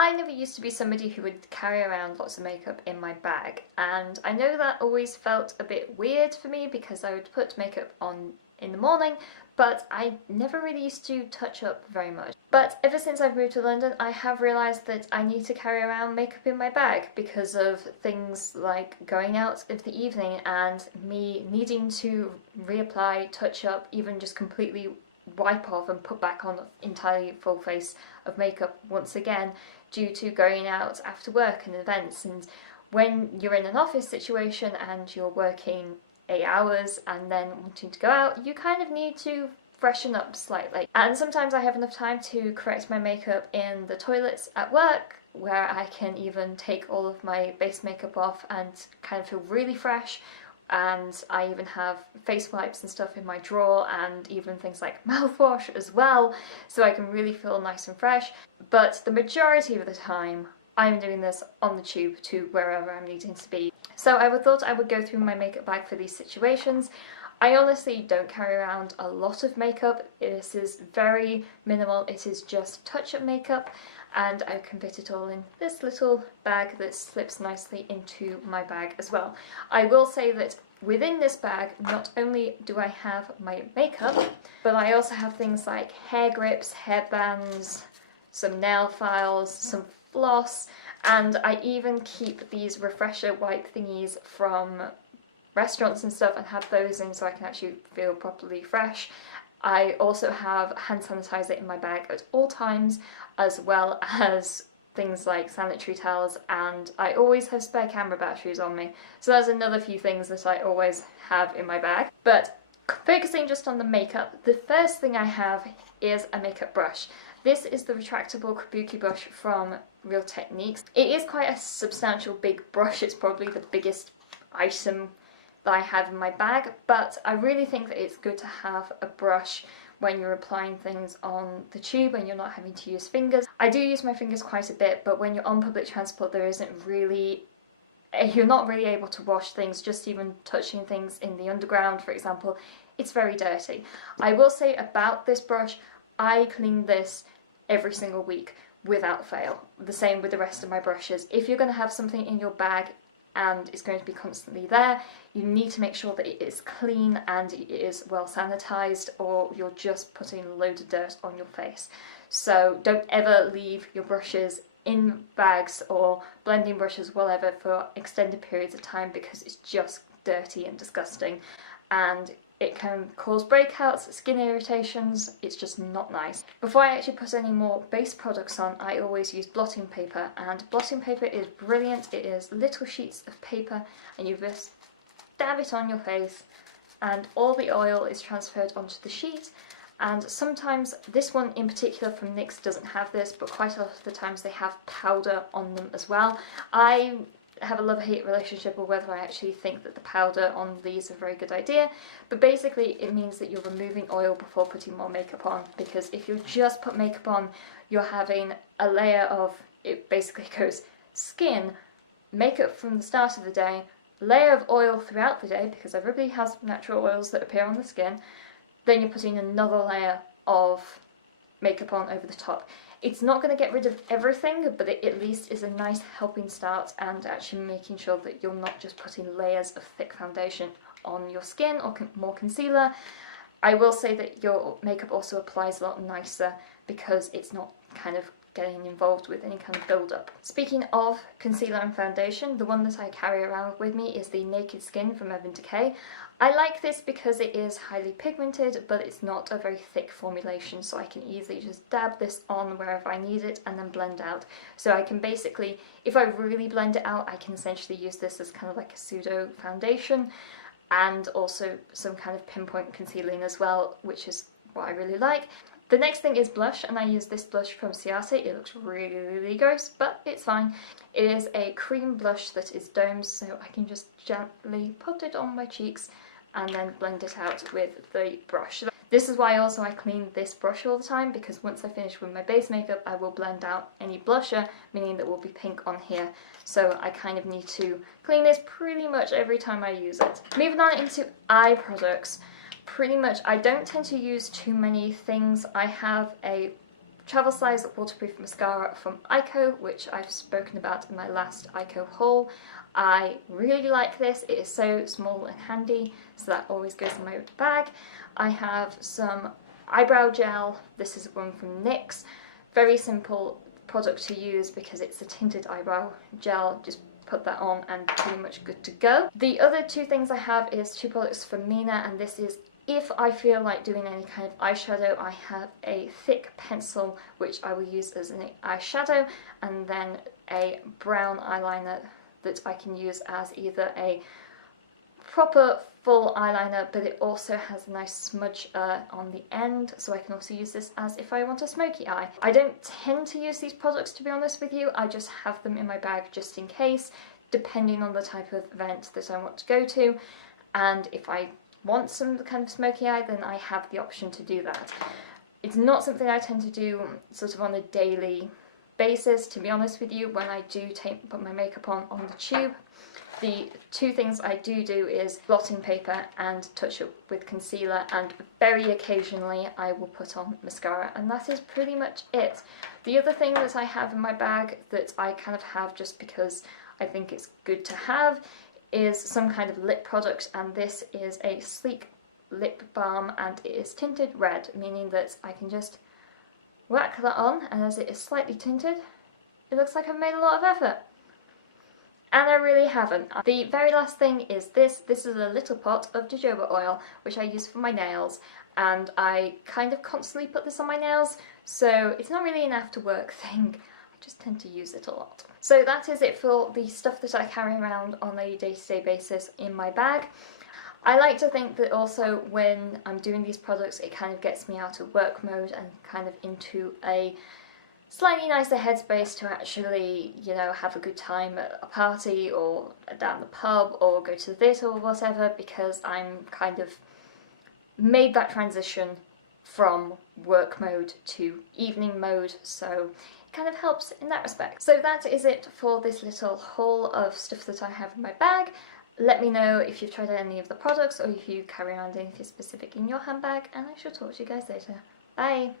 I never used to be somebody who would carry around lots of makeup in my bag, and I know that always felt a bit weird for me because I would put makeup on in the morning, but I never really used to touch up very much. But ever since I've moved to London, I have realised that I need to carry around makeup in my bag because of things like going out of the evening and me needing to reapply, touch up, even just completely wipe off and put back on entirely full face of makeup once again due to going out after work and events. And when you're in an office situation and you're working 8 hours and then wanting to go out, you kind of need to freshen up slightly. And sometimes I have enough time to correct my makeup in the toilets at work, where I can even take all of my base makeup off and kind of feel really fresh. And I even have face wipes and stuff in my drawer, and even things like mouthwash as well, so I can really feel nice and fresh. But the majority of the time I'm doing this on the tube to wherever I'm needing to be. So I thought I would go through my makeup bag for these situations. I honestly don't carry around a lot of makeup. This is very minimal. It is just touch-up makeup, and I can fit it all in this little bag that slips nicely into my bag as well. I will say that within this bag, not only do I have my makeup, but I also have things like hair grips, hairbands, some nail files, some floss, and I even keep these refresher wipe thingies from restaurants and stuff and have those in so I can actually feel properly fresh. I also have hand sanitizer in my bag at all times, as well as things like sanitary towels, and I always have spare camera batteries on me. So that's another few things that I always have in my bag. But focusing just on the makeup, the first thing I have is a makeup brush. This is the retractable kabuki brush from Real Techniques. It is quite a substantial big brush. It's probably the biggest item that I have in my bag, but I really think that it's good to have a brush when you're applying things on the tube and you're not having to use fingers. I do use my fingers quite a bit, but when you're on public transport you're not really able to wash things. Just even touching things in the underground, for example, it's very dirty. I will say about this brush, I clean this every single week without fail. The same with the rest of my brushes. If you're going to have something in your bag and it's going to be constantly there, you need to make sure that it is clean and it is well sanitized, or you're just putting a load of dirt on your face. So don't ever leave your brushes in bags or blending brushes, whatever, for extended periods of time, because it's just dirty and disgusting, and it can cause breakouts, skin irritations. It's just not nice. Before I actually put any more base products on, I always use blotting paper, and blotting paper is brilliant. It is little sheets of paper and you just dab it on your face and all the oil is transferred onto the sheet. And sometimes, this one in particular from NYX doesn't have this, but quite a lot of the times they have powder on them as well. I have a love-hate relationship with whether I actually think that the powder on these is a very good idea, but basically it means that you're removing oil before putting more makeup on, because if you just put makeup on, you're having a layer of, it basically goes skin, makeup from the start of the day, layer of oil throughout the day, because everybody has natural oils that appear on the skin, then you're putting another layer of makeup on over the top. It's not going to get rid of everything, but it at least is a nice helping start, and actually making sure that you're not just putting layers of thick foundation on your skin or more concealer. I will say that your makeup also applies a lot nicer because it's not kind of getting involved with any kind of build-up. Speaking of concealer and foundation, the one that I carry around with me is the Naked Skin from Urban Decay. I like this because it is highly pigmented, but it's not a very thick formulation, so I can easily just dab this on wherever I need it and then blend out. So I can basically, if I really blend it out, I can essentially use this as kind of like a pseudo foundation, and also some kind of pinpoint concealing as well, which is what I really like. The next thing is blush, and I use this blush from Ciate. It looks really gross, but it's fine. It is a cream blush that is domed, so I can just gently put it on my cheeks and then blend it out with the brush. This is why also I clean this brush all the time, because once I finish with my base makeup, I will blend out any blusher, meaning that will be pink on here. So I kind of need to clean this pretty much every time I use it. Moving on into eye products. Pretty much, I don't tend to use too many things. I have a travel size waterproof mascara from Ico, which I've spoken about in my last Ico haul. I really like this. It is so small and handy, so that always goes in my bag. I have some eyebrow gel. This is one from NYX. Very simple product to use because it's a tinted eyebrow gel. Just put that on and pretty much good to go. The other two things I have is two products from Mina, and this is if I feel like doing any kind of eyeshadow. I have a thick pencil which I will use as an eyeshadow, and then a brown eyeliner that I can use as either a proper full eyeliner, but it also has a nice smudge on the end, so I can also use this as if I want a smoky eye. I don't tend to use these products, to be honest with you. I just have them in my bag just in case, depending on the type of event that I want to go to, and if I want some kind of smoky eye, then I have the option to do that. It's not something I tend to do sort of on a daily basis, to be honest with you. When I do put my makeup on the tube, the two things I do is blotting paper and touch up with concealer, and very occasionally I will put on mascara, and that is pretty much it. The other thing that I have in my bag that I kind of have just because I think it's good to have is some kind of lip product, and this is a sleek lip balm, and it is tinted red, meaning that I can just whack that on, and as it is slightly tinted, it looks like I've made a lot of effort. And I really haven't. The very last thing is this. This is a little pot of jojoba oil, which I use for my nails, and I kind of constantly put this on my nails, so it's not really an after work thing. I just tend to use it a lot. So that is it for the stuff that I carry around on a day-to-day basis in my bag. I like to think that also when I'm doing these products, it kind of gets me out of work mode and kind of into a slightly nicer headspace to actually, you know, have a good time at a party or down the pub or go to the theatre or whatever, because I'm kind of made that transition from work mode to evening mode, so it kind of helps in that respect. So that is it for this little haul of stuff that I have in my bag. Let me know if you've tried any of the products or if you carry around anything specific in your handbag, and I shall talk to you guys later. Bye!